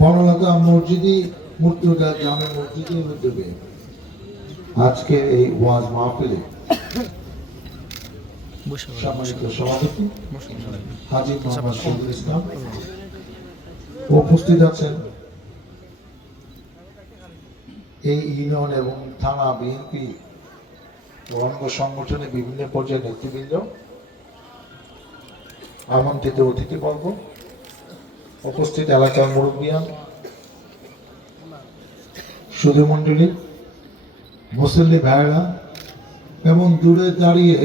বনলতা মসজিদি মুর্তুদা জামে মসজিদের উদ্যোগে আজকে এই ওয়াজ মাহফিলে সম্মানিত সভাপতি হাজি মোহাম্মদ শহীদুল ইসলাম উপস্থিত আছেন। এই ইউনিয়ন এবং থানা বিএনপি অঙ্গ সংগঠনের বিভিন্ন পর্যায়ের নেতৃবৃন্দ আমন্ত্রিত অতিথিবর্গ উপস্থিত এলাকার মুরব্বিয়ান সুধী মণ্ডলী, মুসল্লি ভাইরা এবং দূরে দাঁড়িয়ে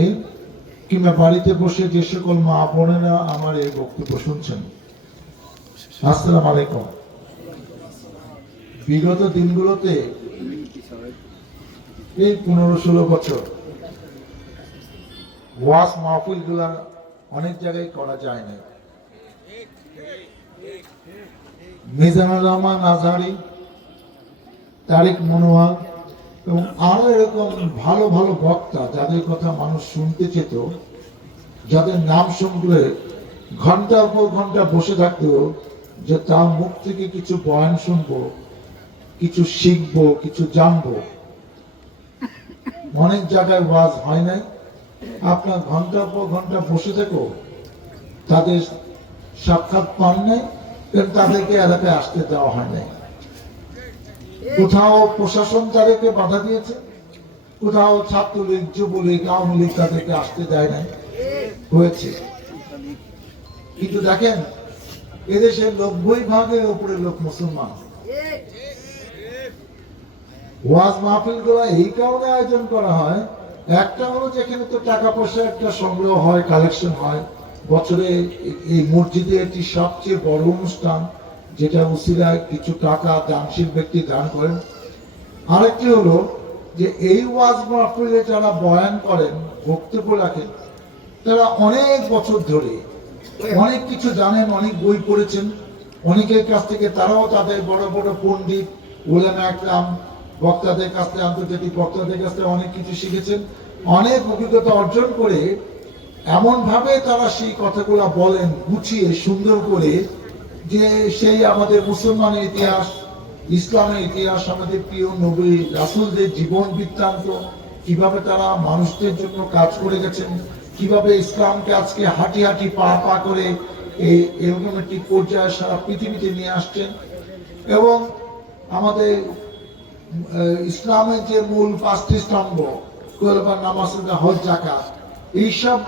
কিংবা বাড়িতে বসে যে সকল মা বোনেরা আমার এই বক্তব্য শুনছেন। আসসালাম আলাইকুম। বিগত দিনগুলোতে এই পনেরো ষোলো বছর ওয়াস মাহফিলগুলা অনেক জায়গায় করা যায় না মিজানুর রহমান আজহারি, তারিক মনোয়ার এবং আরও এরকম ভালো ভালো বক্তা যাদের কথা মানুষ শুনতে চেত, যাদের নাম শুনলে ঘণ্টার পর ঘণ্টা বসে থাকতো যে তার মুখ থেকে কিছু বয়ান শুনব, কিছু শিখব, কিছু জানব। অনেক জায়গায় ওয়াজ হয় নাই। আপনার ঘণ্টার পর ঘণ্টা বসে থেকো, তাদের সাক্ষাৎ পান নাই। কারণ তাদেরকে এলাকায় আসতে দেওয়া হয় নাই। কোথাও প্রশাসন তাদেরকে বাধা দিয়েছে, কোথাও ছাত্রলীগ, যুবলীগ, আওয়ামী লীগ তাদেরকে আসতে দেয় নাই, হয়েছে। কিন্তু দেখেন, এদেশের নব্বই ভাগের উপরে লোক মুসলমান। ওয়াজ মাহফিলগুলো এই কারণে আয়োজন করা হয়, একটা হলো যেখানে তো টাকা পয়সা একটা সংগ্রহ হয় কালেকশন হয় বছরে এই মসজিদে একটি সবচেয়ে বড় অনুষ্ঠান, যেটা উসিলায় কিছু টাকা দানশীল ব্যক্তি দান করেন। আরেকটি হলো যে এই ওয়াজ মাহফিলে যারা বয়ান করেন, বক্তব্য রাখেন, তারা অনেক বছর ধরে অনেক কিছু জানেন, অনেক বই পড়েছেন। অনেকের কাছ থেকে তারাও তাদের বড় বড় পণ্ডিত, ওলামা একরাম, বক্তাদের কাছ থেকে, আন্তর্জাতিক বক্তাদের কাছ থেকে অনেক কিছু শিখেছেন। অনেক অভিজ্ঞতা অর্জন করে এমন ভাবে তারা সেই কথাগুলো বলেন, গুছিয়ে, সুন্দর করে যে সেই আমাদের মুসলমানের ইতিহাস, ইসলামের ইতিহাস, আমাদের প্রিয় নবী রাসুলদের জীবন বৃত্তান্ত, কীভাবে তারা মানুষদের জন্য কাজ করে গেছেন, কীভাবে ইসলামকে আজকে হাঁটি হাঁটি পা পা করে এই এরকম একটি পর্যায়ে সারা পৃথিবীতে নিয়ে আসছেন এবং আমাদের ইসলামের যে মূল পাঁচটি স্তম্ভ নামাজ হজ জাকাত এইসব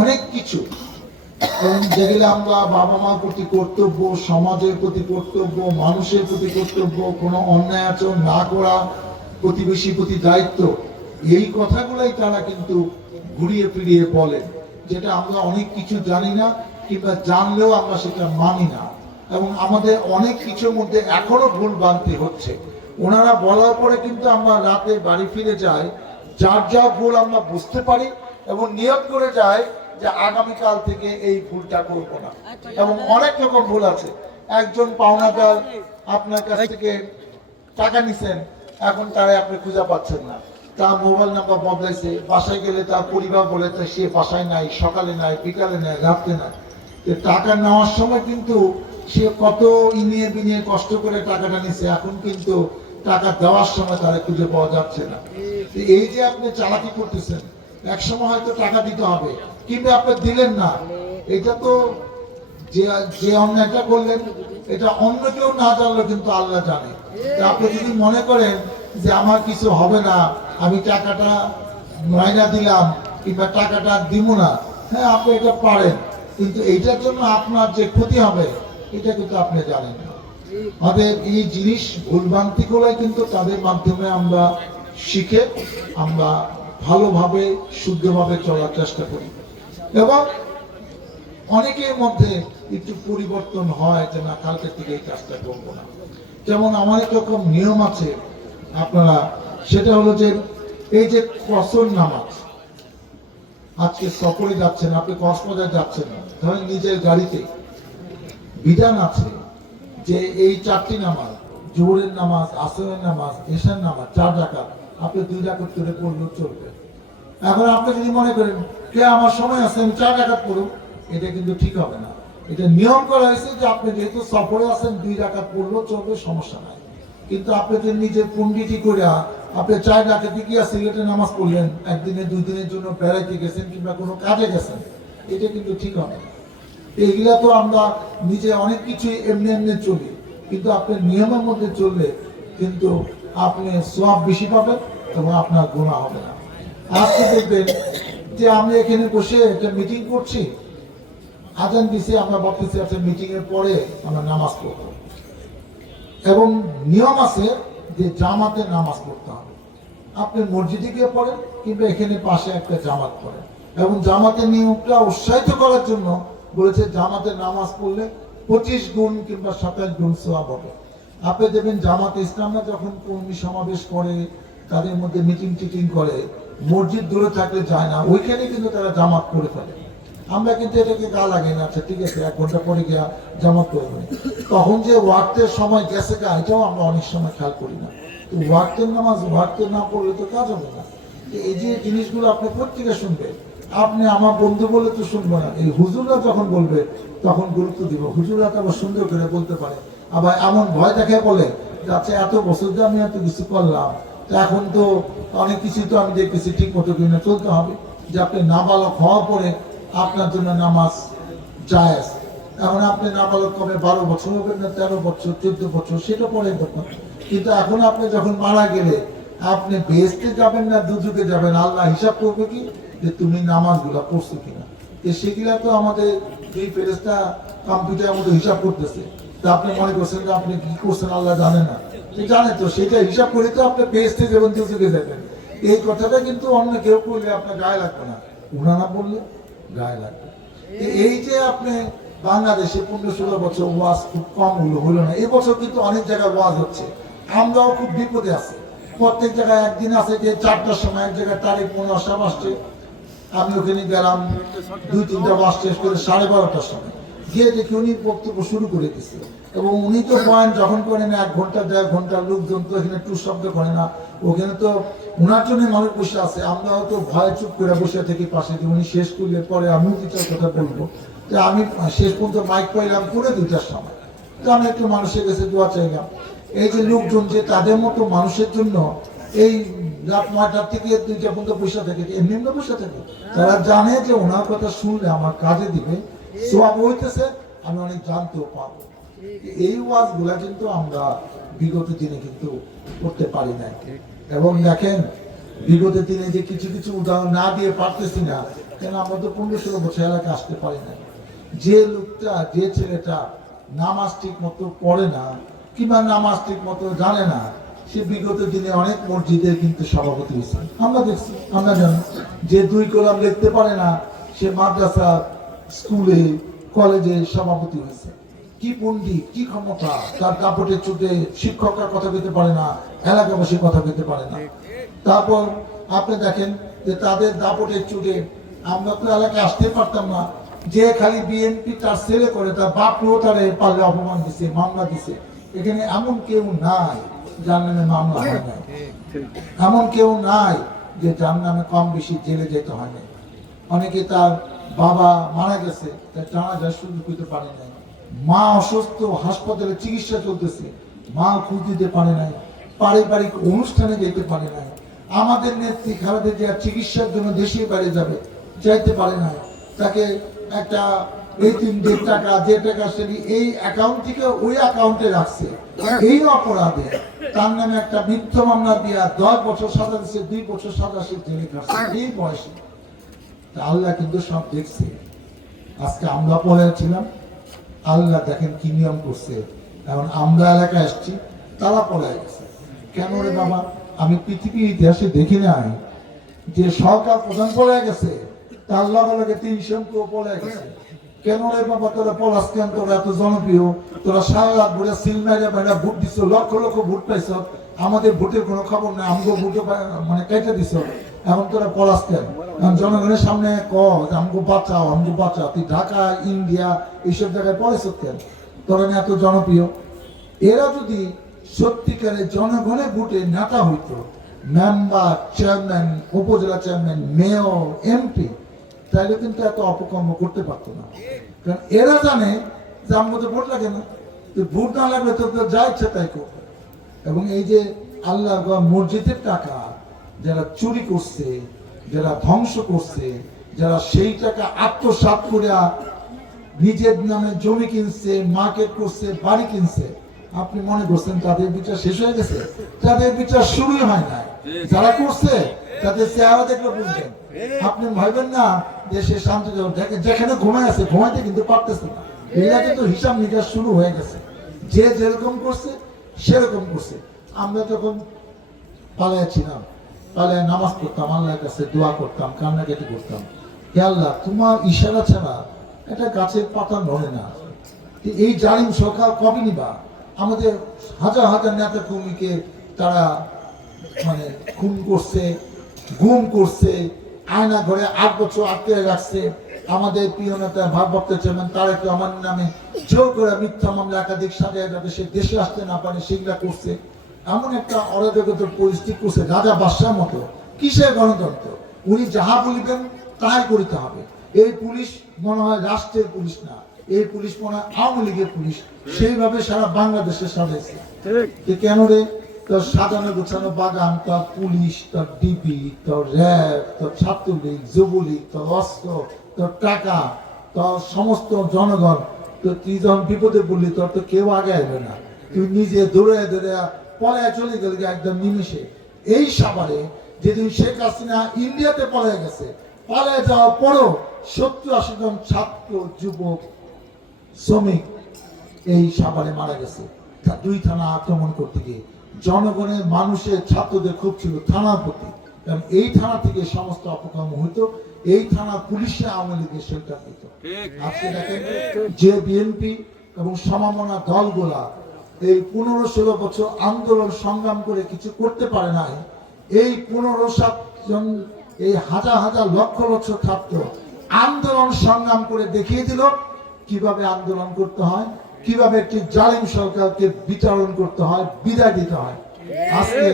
অনেক কিছু। যেগুলো আমরা বাবা মার প্রতি কর্তব্য, সমাজের প্রতি কর্তব্য, মানুষের প্রতি কর্তব্য, কোনো অন্যায় আচরণ না করা প্রতিবেশী প্রতি দায়িত্ব। এই কথাগুলোই তারা কিন্তু ঘুরিয়ে ফিরিয়ে বলেন যেটা আমরা অনেক কিছু জানি না কিংবা জানলেও আমরা সেটা মানি না। এবং আমাদের অনেক কিছুর মধ্যে এখনও ভুল বানতে হচ্ছে। ওনারা বলার পরে কিন্তু আমরা রাতে বাড়ি ফিরে যাই, যার যা ভুল আমরা বুঝতে পারি এবং নিয়োগ করে যাই যে আগামীকাল থেকে এই ভুলটা করব না। এবং অনেক রকম ভুল আছে। একজন পাওনাদার আপনার কাছ থেকে টাকা নিছেন এখন তারা আপনি খুঁজে পাচ্ছেন না। তার মোবাইল নাম্বার বদলাইছে বাসায় গেলে তার পরিবার বলেছে সে বাসায় নাই সকালে নাই বিকালে নাই রাত্রে নাই। টাকা নেওয়ার সময় কিন্তু সে কত ইনিয়ে বিনিয়ে কষ্ট করে টাকাটা নিছে এখন কিন্তু টাকা দেওয়ার সময় তারা খুঁজে পাওয়া যাচ্ছে না। এই যে আপনি চালাকি করতেছেন এক সময় হয়তো টাকা দিতে হবে, কিন্তু আপনি দিলেন না। এটা তো যে যে অন্যায়টা করলেন, এটা অন্য কেউ না জানলেও কিন্তু আল্লাহ জানে। আপনি যদি মনে করেন যে আমার কিছু হবে না, আমি টাকাটা নয়না দিলাম, কিংবা টাকাটা দিব না হ্যাঁ আপনি এটা পারেন। কিন্তু এইটার জন্য আপনার যে ক্ষতি হবে, এটা কিন্তু আপনি জানেন না। অতএব এই জিনিস ভুলভ্রান্তি করে কিন্তু তাদের মাধ্যমে আমরা শিখে, আমরা ভালোভাবে, শুদ্ধভাবে চলার চেষ্টা করি। এবং অনেকের মধ্যে একটু পরিবর্তন হয় যে না কালকে থেকে এই কাজটা করব না। যেমন আমার রকম নিয়ম আছে আপনারা, সেটা হলো যে এই যে কসর নামাজ, আজকে সফরে যাচ্ছেন, আপনি কক্সবাজার যাচ্ছেন, ধরেন নিজের গাড়িতে বিধান আছে যে এই চারটি নামাজ, জোহরের নামাজ, আসরের নামাজ, এশার নামাজ, চার ডাকাত আপনি দুই ডাকাত করে পড়লেও চলবে। এখন আপনি যদি মনে করেন, কে আমার সময় আছে, আমি চার ডাকাত পড়ুন এটা কিন্তু ঠিক হবে না। এটা নিয়ম করা হয়েছে যে আপনি যেহেতু সফরে আছেন, দুই রাকাত পড়লেও চলবে, সমস্যা নাই। কিন্তু আপনি যে নিজের পন্ডিতি করে আপনি চার রাকাতে গিয়া সিলেটে নামাজ পড়লেন, একদিনে, দুই দিনের জন্য বেড়াইতে গেছেন কিংবা কোনো কাজে গেছেন, এটা কিন্তু ঠিক হবে না। এইগুলা তো আমরা নিজে অনেক কিছু এমনি এমনি চলি, কিন্তু আপনি নিয়মের মধ্যে চললে কিন্তু আপনি সব বেশি পাবেন এবং আপনার গুণা হবে না। আজকে দেখবেন যে আমি এখানে বসে একটা মিটিং করছি। আজান দিছে, আমরা ভাবতেছি একটা মিটিং এর পরে আমরা নামাজ পড়ব। এবং নিয়ম আছে যে জামাতে নামাজ পড়তে হবে। আপনি মসজিদে গিয়ে পড়েন কিংবা এখানে পাশে একটা জামাত পড়েন এবং জামাতের নিয়মটা উৎসাহিত করার জন্য বলেছে, জামাতে নামাজ পড়লে পঁচিশ গুণ কিংবা সাতাশ গুণ সোয়াব হবে। আপনি দেখবেন জামাত ইসলামরা যখন কর্মী সমাবেশ করে, তাদের মধ্যে মিটিং টিটিং করে, মসজিদ দূরে থাকলে যায় না ওইখানে কিন্তু তারা জামাত করে ফেলে। আমরা কিন্তু এটাকে গা লাগে না আচ্ছা ঠিক আছে, এক ঘণ্টা পরে গিয়া জামাত করব তখন যে ওয়াক্তের সময় গেছে গা, এটাও আমরা অনেক সময় খেয়াল করি না। তো নামাজ ওয়াক্তের না পড়লে তো কাজ হবে না। এই যে জিনিসগুলো আপনি প্রত্যেকে শুনবে আপনি আমার বন্ধু বলে তো শুনব না। এই হুজুররা যখন বলবে, তখন গুরুত্ব দিব। হুজুররা তো আবার সুন্দর করে বলতে পারে। আবার এমন ভয় দেখে বলে যে আচ্ছা এত বছর যে আমি এত কিছু করলাম, তো এখন তো অনেক কিছু তো আমি দেখতেছি, ঠিক মতো কিনে চলতে হবে। যে আপনি নাবালক হওয়ার পরে আপনার জন্য নামাজ জায়েজ। এখন আপনি নাবালক কবে? বারো বছর হবেন না তেরো বছর, চোদ্দ বছর, সেটা পরে ব্যাপার কিন্তু এখন আপনি যখন মারা গেলে, আপনি বেসতে যাবেন না দুযুগে যাবেন আল্লাহ হিসাব করবে কি? যে তুমি নামাজগুলা পড়ছো কিনা। সেগুলা তো আমাদের এই ফেরেস্তা কম্পিউটারের মধ্যে হিসাব করতেছে। তা আপনি মনে করছেন যে আপনি কি করছেন আল্লাহ জানে না। জানে তো সেটা হিসাব করে তো আপনি বেসতে যাবেন দুযুগে যাবেন এই কথাটা কিন্তু অন্য কেউ করলে আপনার গায়ে লাগবে না। উনা না বললে গায়ে লাগবে। এই যে আপনি বাংলাদেশে পনেরো ষোলো বছর ওয়াজ খুব কম হলো হলো না। এবছর কিন্তু অনেক জায়গায় ওয়াজ হচ্ছে। আমরাও খুব বিপদে আছি। প্রত্যেক জায়গায় একদিন আছে যে চারটার সময় এক জায়গায় তারিখ পনেরো আসছে। আমি ওখানে গেলাম, দুই তিনটা বাস শেষ করে সাড়ে বারোটার সময়। গিয়ে দেখি উনি বক্তব্য শুরু করে দিচ্ছে এবং উনি তো পয়েন্ট যখন করেন এক ঘণ্টা, দেড় ঘণ্টা, লোকজন তো এখানে টু শব্দ করে না। ওখানে তো ওনার জন্য মানুষ বসে আছে। আমরাও তো ভয় চুপ করে বসে থেকে পাশে যে উনি শেষ করলে পরে আমিও দুটার কথা বলব। তো আমি শেষ পর্যন্ত মাইক পাইলাম করে দুইটার সময়। তো আমি একটু মানুষের কাছে দোয়া চাইলাম। এই যে লোকজন যে তাদের মতো মানুষের জন্য এই রাত নয়টার থেকে দুইটা পর্যন্ত বসে থাকে, এমনি বসে থাকে। তারা জানে যে ওনার কথা শুনলে আমার কাজে দিবে সোয়াব হইতেছে, আমি অনেক জানতেও পাবো এই ওয়াজগুলা কিন্তু আমরা বিগত দিনে কিন্তু করতে পারি নাই। এবং দেখেন, বিগত দিনে যে কিছু কিছু উদাহরণ না দিয়ে পারতেছি না, কেন আমরা তো পনেরো ষোলো বছর এলাকায় আসতে পারি না যে লোকটা, যে ছেলেটা নামাজ ঠিক মতো পড়ে না, কিংবা নামাজ ঠিক মতো জানে না, সে বিগত দিনে অনেক মসজিদের কিন্তু সভাপতি হয়েছে। আমরা দেখছি, আমরা জানি। যে দুই কলাম লিখতে পারে না, সে মাদ্রাসা স্কুলে, কলেজে সভাপতি হয়েছে। কি পন্ডিত কি ক্ষমতা, তার কাপড়ের চুটে শিক্ষকরা কথা বলতে পারে না, এলাকাবাসী কথা বলতে পারে না। তারপর আপনি দেখেন যে তাদের দাপটের চুটে আমরা তো এলাকায় আসতে পারতাম না। যে খালি বিএনপি তার ছেলে করে, তার বাপও তারে পারলে অপমান দিছে, মামলা দিছে। এখানে এমন কেউ নাই যার নামে মামলা হয় না এমন কেউ নাই যে যার নামে কম বেশি জেলে যেতে হয় না অনেকে তার বাবা মারা গেছে তার জানাজা শুরু করতে পারে নাই। মা অসুস্থ, হাসপাতালে চিকিৎসা চলতেছে, মা খোঁজ দিতে পারে নাই, পারিবারিক অনুষ্ঠানে যেতে পারে নাই। আমাদের নেত্রী খালেদা জিয়া চিকিৎসার জন্য দেশের বাইরে যাবে চাইতে পারে নাই। তাকে একটা এই তিন দেড় টাকা, যে টাকা সেটি এই অ্যাকাউন্ট থেকে ওই অ্যাকাউন্টে রাখছে। এই অপরাধে তার নামে একটা মিথ্য মামলা দিয়া দশ বছর সাজা দিচ্ছে দুই বছর সাজা সে জেলে কাটছে এই বয়সে। আল্লাহ কিন্তু সব দেখছে। আজকে আমরা পড়ে ছিলাম, আল্লাহ দেখেন কি নিয়ম করছে। এখন আমরা এলাকায় আসছি তারা পড়ে গেছে। কেন রে বাবা? আমি পৃথিবীর ইতিহাসে দেখি নাই যে সরকার প্রধান পড়ে গেছে, তার লগে লগে তিনশো পড়ে গেছে। কেন রে বাবা তোরা পলাশ কেন? তোরা এত জনপ্রিয়। তোরা সারা রাত ভরে সিল মেরে ভোট দিছ, লক্ষ লক্ষ ভোট পাইছ। আমাদের ভোটের কোনো খবর নাই, আমগো ভোটে মানে কেটে দিছ। এখন তোরা এখন জনগণের সামনে ক যে আমগো বাঁচাও আমগো বাঁচাও। তুই ঢাকা, ইন্ডিয়া এইসব জায়গায় পড়েছ কেন তোরা এত জনপ্রিয়। এরা যদি সত্যিকারের জনগণের ভোটে নেতা হইতো মেম্বার চেয়ারম্যান উপজেলা চেয়ারম্যান মেয়র এমপি তাহলে কিন্তু এত অপকর্ম করতে পারতো না। কারণ এরা জানে যে আমার তো ভোট লাগে না। ভোট না লাগলে তো যা ইচ্ছে তাই করবে। এবং এই যে আল্লাহ মসজিদের টাকা যারা চুরি করছে, যারা ধ্বংস করছে, যারা সেই টাকা আত্মসাৎ করে নিজের নামে জমি কিনছে মার্কেট করছে, বাড়ি কিনছে, আপনি মনে করছেন তাদের বিচার শেষ হয়ে গেছে? তাদের বিচার শুরুই হয় নাই। যারা করছে, তাদের চেহারা দেখলে বুঝবেন। আপনি ভাববেন না সে শান্তি যেখানে ঘুমায় আছে, ঘুমাইতে কিন্তু পারতেছে না। এরা কিন্তু হিসাব নিকাশ শুরু হয়ে গেছে। যে যেরকম করছে, সেরকম করছে। আমরা যখন পালায় পালায় নামাজ পড়তাম, আল্লাহর কাছে দোয়া করতাম, কান্নাকাটি করতাম। হে আল্লাহ, তোমার ইশারা ছাড়া একটা গাছের পাতা নড়ে না। এই জালিম সরকার কবে নিবা? আমাদের হাজার হাজার নেতা কর্মীকে তারা মানে খুন করছে, গুম করছে, আয়না ঘরে আট বছর আটকে রাখছে। আমাদের প্রিয় নেতা, ভারপ্রাপ্ত চেয়ারম্যান তারেক রহমান নামে জোর করে মিথ্যা মামলা, একাধিক সাথে সে দেশে আসতে না পারে, সেগুলা করছে। এমন একটা অরাজকতার পরিস্থিতি করছে রাজা বাদশার মতো। কিসের গণতন্ত্র? উনি যাহা বলিবেন তাই করিতে হবে। এই পুলিশ মনে হয় রাষ্ট্রের পুলিশ না। এই পুলিশ মনে হয় আওয়ামী লীগের পুলিশ। সেইভাবে সারা বাংলাদেশে সাজাইছে যে কেন রে? তোর সাজানো গোছানো বাগান তোর পুলিশ তোর ডিবি তোর র্যাব তোর ছাত্রলীগ যুবলীগ তোর অস্ত্র তোর টাকা তোর সমস্ত জনগণ তো তুই যখন বিপদে পড়লি তোর তো কেউ আগে আসবে না। তুই নিজে দৌড়ে দৌড়ে পলায় চলে গেলি একদম নিমেষে। এই সাবারে যেদিন শেখ হাসিনা ইন্ডিয়াতে পলায় গেছে পালায় যাওয়ার পরও সত্তর আশি জন ছাত্র যুবক শ্রমিক এই সাভারে মারা গেছে। দুই থানা আক্রমণ করতে গিয়ে জনগণের মানুষের ছাত্রদের খুব ছিল থানার প্রতি। কারণ এই থানা থেকে সমস্ত অপকর্ম হইতো এই থানা পুলিশে আওয়ামী লীগের সেন্টার দিত। আজকে দেখেন যে বিএনপি এবং সমমনা দলগুলা এই পনেরো ষোলো বছর আন্দোলন সংগ্রাম করে কিছু করতে পারে নাই, এই পনেরো সাত জন, এই হাজার হাজার লক্ষ লক্ষ ছাত্র আন্দোলন সংগ্রাম করে দেখিয়ে দিল কীভাবে আন্দোলন করতে হয়, কীভাবে একটি জালিম সরকারকে বিচারণ করতে হয়, বিদায় দিতে হয়। আজকে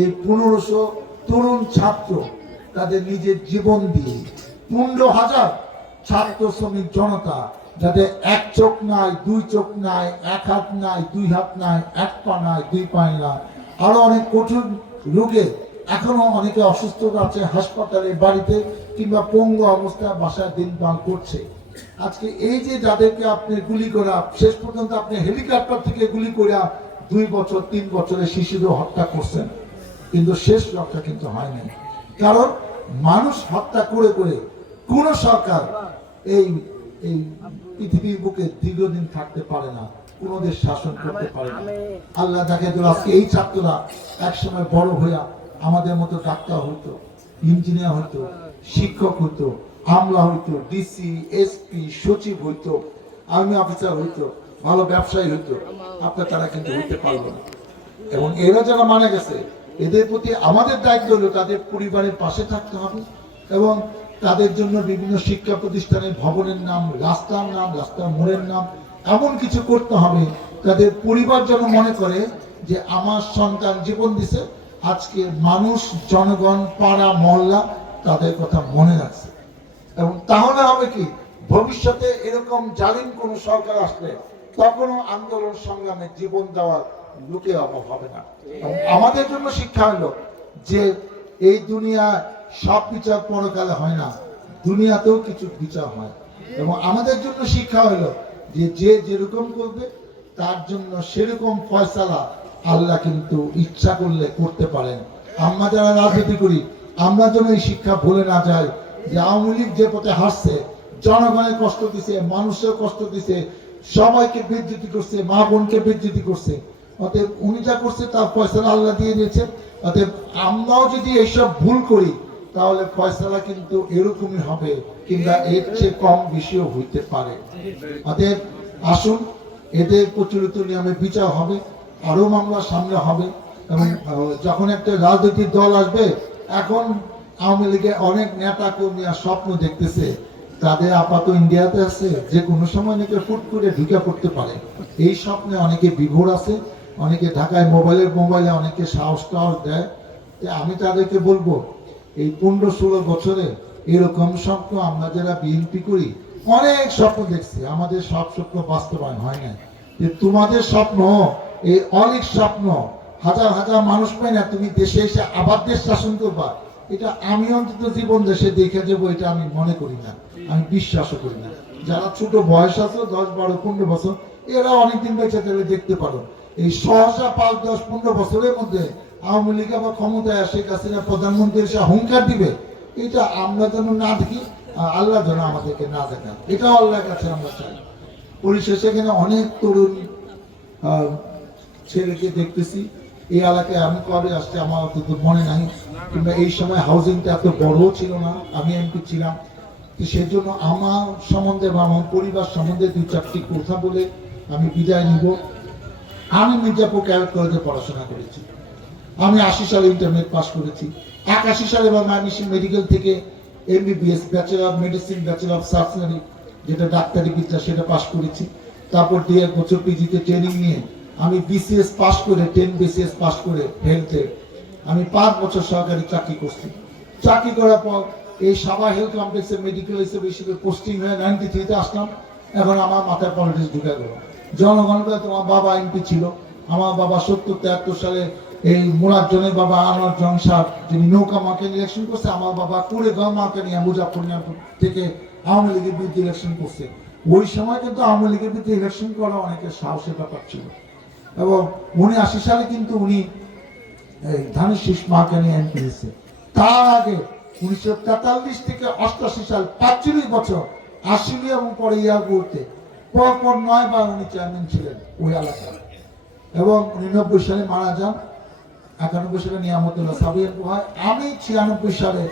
এই পনেরোশো তরুণ ছাত্র তাদের নিজের জীবন দিয়ে পনেরো হাজার ছাত্র শ্রমিক জনতা যাদের এক চোখ নাই, দুই চোখ নাই, এক হাত নাই, দুই হাত নাই, এক পা নাই, দুই পায়ে নাই। আরও অনেক কঠিন রোগে এখনও অনেকে অসুস্থ আছে, হাসপাতালে, বাড়িতে কিংবা পঙ্গু অবস্থায় বাসায় দিন পান করছে। আজকে এই যে যাদেরকে আপনি গুলি করা, শেষ পর্যন্ত আপনি হেলিকপ্টার থেকে গুলি করা, দুই বছর, তিন বছরের শিশুদের হত্যা করছেন। কিন্তু শেষ রক্ষা কিন্তু হয়নি। কারণ মানুষ হত্যা করে করে কোন সরকার এই এই পৃথিবীর বুকে দীর্ঘদিন থাকতে পারে না কোন দেশ শাসন করতে পারে না। আল্লাহ দেখে দিল আজকে এই ছাত্ররা একসময় বড় হইয়া আমাদের মতো ডাক্তার হইতো ইঞ্জিনিয়ার হইতো শিক্ষক হইতো আমলা হইতো ডিসি এসপি সচিব হইতো আর্মি অফিসার হইতো ভালো ব্যবসায়ী হইতো আপনার তারা কিন্তু হইতে পারল না। এবং এরা যারা মারা গেছে এদের প্রতি আমাদের দায়িত্ব হলো তাদের পরিবারের পাশে থাকতে হবে এবং তাদের জন্য বিভিন্ন শিক্ষা প্রতিষ্ঠানের ভবনের নাম, রাস্তার নাম, রাস্তার মোড়ের নাম, এমন কিছু করতে হবে তাদের পরিবার যেন মনে করে যে আমার সন্তান জীবন দিছে, আজকে মানুষ, জনগণ, পাড়া, মহল্লা তাদের কথা মনে রাখছে। এবং তাহলে হবে কি, ভবিষ্যতে এরকম জালিম কোন সরকার আসলে তখনও আন্দোলন সংগ্রামে জীবন দেওয়ার লোকের অভাব হবে না। আমাদের জন্য শিক্ষা হলো যে এই দুনিয়া সব বিচার পরকালে হয় না। দুনিয়াতেও কিছু বিচার হয়। এবং আমাদের জন্য শিক্ষা হলো যে যে যেরকম করবে, তার জন্য সেরকম ফয়সালা আল্লাহ কিন্তু ইচ্ছা করলে করতে পারেন। আমরা যারা রাজনীতি করি, আমরা যেন এই শিক্ষা ভুলে না যাই যে আওয়ামী লীগ যে পথে হাসছে জনগণের কষ্ট দিছে, মানুষের কষ্ট দিছে, সবাইকে বিদ্যুতি করছে, মা বোনকে বিদ্যুতি করছে অতএব উনি যা করছে তার ফয়সালা আল্লাহ দিয়ে দিয়েছে। অতএব আমরাও যদি এইসব ভুল করি, তাহলে ফয়সালা কিন্তু এরকমই হবে কিংবা এর চেয়ে কম বেশিও হইতে পারে। অতএব আসুন এদের প্রচলিত নিয়মে বিচার হবে আরও মামলা সামনে হবে এবং যখন একটা রাজনৈতিক দল আসবে, এখন আওয়ামী লীগের অনেক নেতা কর্মীরা স্বপ্ন দেখতেছে, তাদের আপাতত ইন্ডিয়াতে আছে, যে কোনো সময় নাকি ফুট করে ঢুকে পড়তে পারে। এই স্বপ্নে অনেকে বিভোর আছে অনেকে ঢাকায় মোবাইলের মোবাইলে অনেকে সাহস টাহস দেয়। আমি তাদেরকে বলব, এই পনেরো ষোলো বছরে এরকম স্বপ্ন আমরা যারা বিএনপি করি, অনেক স্বপ্ন দেখছি। আমাদের সব স্বপ্ন বাস্তবায়ন হয় না যে তোমাদের স্বপ্ন, এই অনেক স্বপ্ন, হাজার হাজার মানুষ পাই না, তুমি দেশে এসে আবার দেশ শাসন করবা। এটা আমি অন্তত জীবন দেশে দেখে যাব এটা আমি মনে করি না। আমি বিশ্বাসও করি না। যারা ছোট বয়স আছে, দশ বারো পনেরো বছর, এরা অনেকদিন বেঁচে থাকলে দেখতে পারো। এই সহসা পাঁচ, দশ, পনেরো বছরের মধ্যে আওয়ামী লীগ আবার ক্ষমতায় আসে কাছে প্রধানমন্ত্রী এসে হুঙ্কার দিবে। এটা আমরা যেন না দেখি আল্লাহ যেন আমাদেরকে না দেখান। এটা আল্লাহর কাছে আমরা চাই। পরিশেষে এখানে অনেক তরুণ ছেলেকে দেখতেছি। এই এলাকায় আমি কবে আসছে আমার অন্তত মনে নাই, কিংবা এই সময় হাউজিংটা এত বড় ছিল না, আমি এমপি ছিলাম। তো সেই জন্য আমার সম্বন্ধে বা আমার পরিবার সম্বন্ধে দুই চারটি কথা বলে আমি বিদায় নিব। আমি মির্জাপুর ক্যারেট কলেজে পড়াশোনা করেছি। আমি আশি সালে ইন্টারমিডিয়েট পাস করেছি। একাশি সালে বা মেডিকেল থেকে MBBS bachelor of medicine bachelor of surgery যেটা ডাক্তারি বিদ্যা, সেটা পাস করেছি। তারপর দিয়ে এক বছর পিজিতে ট্রেনিং নিয়ে আমি বিসিএস পাস করে টেন বিসিএস পাস করে হেলথে আমি পাঁচ বছর সরকারি চাকরি করছি। চাকরি করার পর এই সাবা হেলথ কমপ্লেক্সের মেডিকেল হিসেবে হিসেবে পোস্টিং হয়ে নাইনটি থ্রিতে আসলাম। এখন আমার মাথায় পলিটিক্স ঢুকে গেল। জনগণ তোমার বাবা এমপি ছিল। আমার বাবা সত্তর তেহাত্তর সালে এই মোরারজনের বাবা আনোয়ার জং সাহ, যিনি নৌকা মাকে ইলেকশন করছে, আমার বাবা কুড়ে গাঁও মাকে নিয়ে মুজাফরনগর থেকে আওয়ামী লীগের বিরুদ্ধে ইলেকশন করছে। ওই সময় কিন্তু আওয়ামী লীগের বিরুদ্ধে ইলেকশন করা অনেকের সাহসের ব্যাপার ছিল। এবং উনিআশি সালে কিন্তু উনি ধানের শীষ মাকে নিয়ে এমপি হয়েছে। তার আগে উনিশশো তেতাল্লিশ থেকে অষ্টাশি সাল পাঁচচল্লিশ বছর আশিলি এবং পরে ইয়ার করতে পরপর নয় বার উনি চেয়ারম্যান ছিলেন ওই এলাকার। এবং উনি নব্বই সালে মারা যান। একানব্বই সালে নিয়ামতুল্লাহ সাবির হয় আমি ছিয়ানব্বই সালে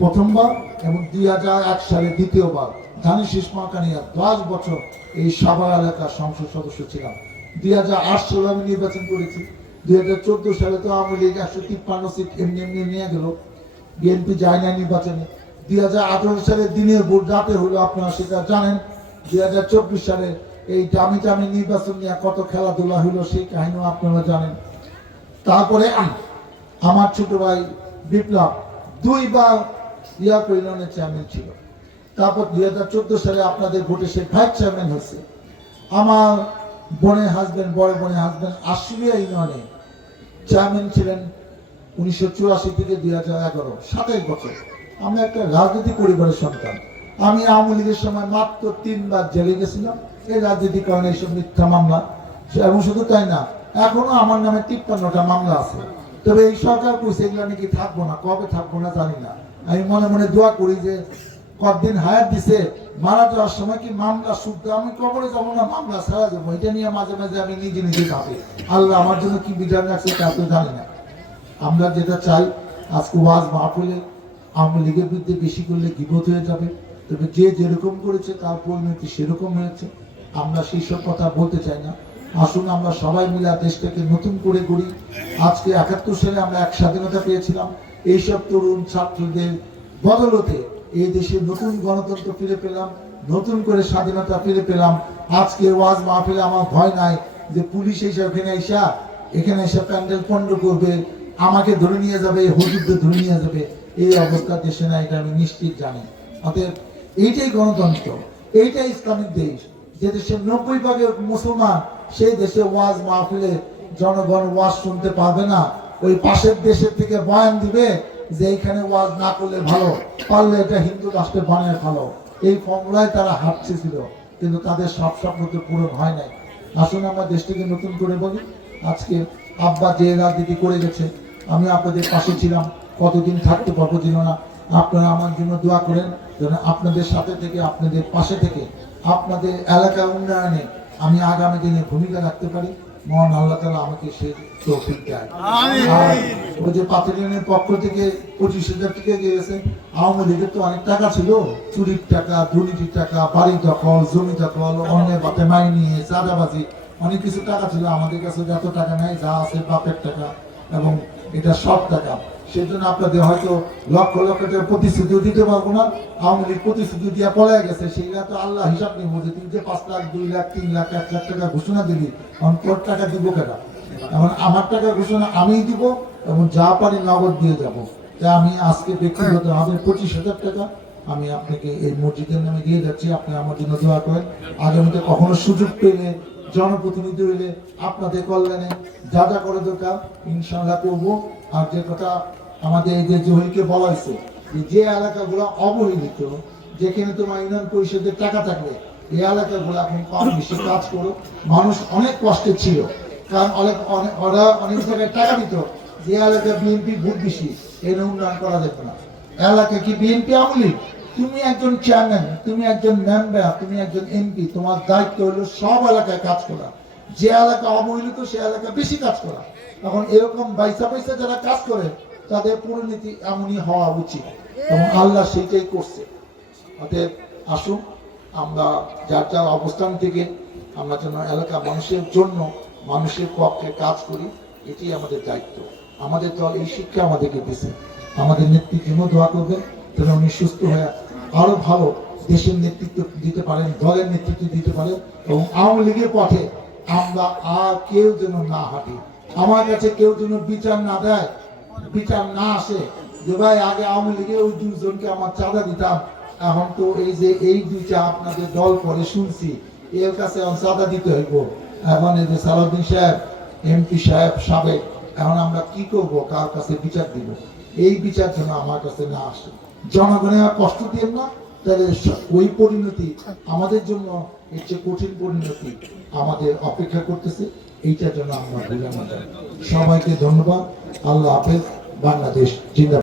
প্রথমবার এবং দুই হাজার এক সালে দ্বিতীয়বার ধানি শিসমা কানিয়া দশ বছর এই সাভা এলাকার সংসদ সদস্য ছিলাম। দুই হাজার আট সালে আমি নির্বাচন করেছি। দুই হাজার চোদ্দ সালে তো আওয়ামী লীগ একশো তিপ্পান্ন সিট এমনি এমনি নিয়ে গেল। বিএনপি যায় না নির্বাচনে। দুই হাজার আঠারো সালে দিনের ভোট রাতে হলো, আপনারা সেটা জানেন। দুই হাজার চব্বিশ সালে এই দামি দামি নির্বাচন নিয়ে কত খেলাধুলা হলো সেই কাহিনীও আপনারা জানেন। তারপরে আমার ছোট ভাই বিপ্লব দুইবার ইয়া ইউনিয়নের চেয়ারম্যান ছিল। তারপর দুই হাজার চোদ্দ সালে আপনাদের ভোটে সে ভাইস চেয়ারম্যান হয়েছে আমার বোনের হাজবেন্ড বড় বোনের হাজবেন্ড আশুলিয়া ইউনিয়নে চেয়ারম্যান ছিলেন উনিশশো চুরাশি থেকে দুই হাজার এগারো সাতাইশ বছর। আমি একটা রাজনৈতিক পরিবারের সন্তান। আমি আওয়ামী লীগের সময় মাত্র তিনবার জেলে গেছিলাম। এই রাজনৈতিক কারণে এইসব মিথ্যা মামলা। এবং শুধু তাই না, এখনও আমার নামে তিপ্পান্নটা মামলা আছে। তবে এই সরকার কইছে, এগুলো নাকি থাকব না, কবে থাকব না জানি না। আমি মনে মনে দোয়া করি যে, কতদিন হায়াত দিছে, মারা যাওয়ার সময় কি মামলা শুদ্ধ? আমি কবরে যাব না, মামলা ছাড়া যাব। এটা নিয়ে মাঝে মাঝে আমি নিজে নিজে ভাবি, আল্লাহ আমার জন্য কি বিধান রাখছে তা তো জানি না। আমরা যেটা চাই, আজকে ওয়াজ মাহফিলে আওয়ামী লীগের বিরুদ্ধে বেশি করলে গিবত হয়ে যাবে। তবে যে যেরকম করেছে তার পরিণতি সেরকম হয়েছে। আমরা সেই সব কথা বলতে চাই না। আসুন আমরা সবাই মিলে দেশটাকে নতুন করে গড়ি। আজকে একাত্তর সালে আমরা এক স্বাধীনতা পেয়েছিলাম। এইসব তরুণ ছাত্রদের বদলতে এই দেশে নতুন গণতন্ত্র ফিরে পেলাম, নতুন করে স্বাধীনতা ফিরে পেলাম। আজকে ওয়াজ মাহফিলে আমার ভয় নাই যে পুলিশ এসে ওখানে এসা, এখানে এসে প্যান্ডেল পণ্ড করবে, আমাকে ধরে নিয়ে যাবে হুজুরদের ধরে নিয়ে যাবে। এই অবস্থা দেশে না এটা আমি নিশ্চিত জানি। অতএব এইটাই গণতন্ত্র, এইটাই ইসলামিক দেশ। যে দেশের নব্বই ভাগের মুসলমান, সেই দেশে ওয়াজ মাহফিলে জনগণ ওয়াজ শুনতে পাবে না। ওই পাশের দেশের থেকে বয়ান দিবে যে এইখানে ওয়াজ না করলে ভালো, পারলে এটা হিন্দু রাষ্ট্রে বানিয়ে ভালো। এই ফর্মুলায় তারা হাঁটছে ছিল কিন্তু তাদের সব স্বপ্ন তো পূরণ হয় নাই। আসুন আমরা দেশটাকে নতুন করে বলি। আজকে আব্বা যে রাজনীতি করে গেছে, আমি আপনাদের পাশে ছিলাম, কতদিন থাকতে পারব ছিল না। আপনারা আমার জন্য দোয়া করেন যেন আপনাদের সাথে থেকে আপনাদের পাশে থেকে আপনাদের এলাকার উন্নয়নে আমি আগামী দিনে ভূমিকা রাখতে পারি। মহান আল্লাহ তালা আমাকে সে তৌফিক দেয় আর ওই যে পাতিলেনের পক্ষ থেকে পঁচিশ হাজার টাকা গিয়েছে আওয়ামী লীগের তো অনেক টাকা ছিল। চুরির টাকা দুর্নীতির টাকা বাড়ি দখল জমি দখল অন্যের বাপে মাই নিয়ে চাঁদাবাজি অনেক কিছু টাকা ছিল। আমাদের কাছে যত টাকা নেয় যা আছে বাপের টাকা এবং এটা সব টাকা। সেজন্য আপনাদের হয়তো লক্ষ লক্ষ টাকা প্রতিশ্রুতিও দিতে পারব না। আওয়ামী লীগ প্রতিশ্রুতি দিয়া পলায় গেছে সেইটা তো আল্লাহ হিসাব নিব যে তুই যে পাঁচ লাখ, দুই লাখ, তিন লাখ, এক লাখ টাকা ঘোষণা দিলি, এখন তোর টাকা দিব কেনা এখন আমার টাকা ঘোষণা আমিই দিব এবং যা পারি নগদ দিয়ে যাব। তা আমি আজকে ব্যক্তিগত ভাবে পঁচিশ হাজার টাকা আমি আপনাকে এই মসজিদের নামে দিয়ে যাচ্ছি, আপনি আমার জন্য দোয়া করেন। আগামীতে কখনো সুযোগ পেলে, জনপ্রতিনিধি হইলে আপনাদের কল্যাণে যা যা করে দরকার ইনশাল্লাহ করব। আর যে কথা আমাদের এই যে জহিরকে বলা হয়েছে যে এলাকাগুলো অবহেলিত, যেখানে তোমার ইউনিয়ন পরিষদের টাকা থাকবে, এই এলাকাগুলো এখন কম বেশি কাজ করো। মানুষ অনেক কষ্টে ছিল, কারণ অনেক, অনেক- ওরা অনেক জায়গায় টাকা দিত, যে এলাকায় বিএনপি ভোট বেশি, এর উন্নয়ন করা যাবে না। এলাকা কি বিএনপি আমলি তুমি একজন চেয়ারম্যান তুমি একজন মেম্বার তুমি একজন এমপি তোমার দায়িত্ব হলো সব এলাকায় কাজ করা। যে এলাকা অবহেলিত, সে এলাকা বেশি কাজ করা। এখন এরকম বাইসা পয়সা যারা কাজ করে তাদের পরিণতি এমনই হওয়া উচিত। এবং আল্লাহ সেটাই করছে। অতএব আসুন, আমরা যার যার অবস্থান থেকে আমরা যেন এলাকা মানুষের জন্য মানুষের পক্ষে কাজ করি, এটি আমাদের দায়িত্ব। আমাদের দল এই শিক্ষা আমাদেরকে দিয়েছে আমাদের নেতৃত্ব জন্য দোয়া করবেন যেন উনি সুস্থ হয়ে আরও ভালো দেশের নেতৃত্ব দিতে পারেন, দলের নেতৃত্ব দিতে পারেন এবং আওয়ামী লীগের পথে আমরা আর কেউ যেন না হাঁটি। আমার কাছে কেউ যেন বিচার না দেয় বিচার না আসে, যে ভাই, আগে আওয়ামী লীগের ওই দুজনকে আমার চাঁদা দিতাম। এখন তো এই যে এই দুইটা আপনাদের দল করে শুনছি, এর কাছে এখন চাঁদা দিতে হইব। এখন এই যে সালাউদ্দিন সাহেব এমপি সাহেব, সাবেক, এখন আমরা কি করব? কার কাছে বিচার দিব? এই বিচার যেন আমার কাছে না আসে। জনগণের আর কষ্ট দিয়ে না। তাহলে ওই পরিণতি আমাদের জন্য এর চেয়ে কঠিন পরিণতি আমাদের অপেক্ষা করতেছে। এইটার জন্য আমরা ভুলে না যাই। সবাইকে ধন্যবাদ। আল্লাহ হাফেজ। বাংলাদেশ জিন্দাবাদ।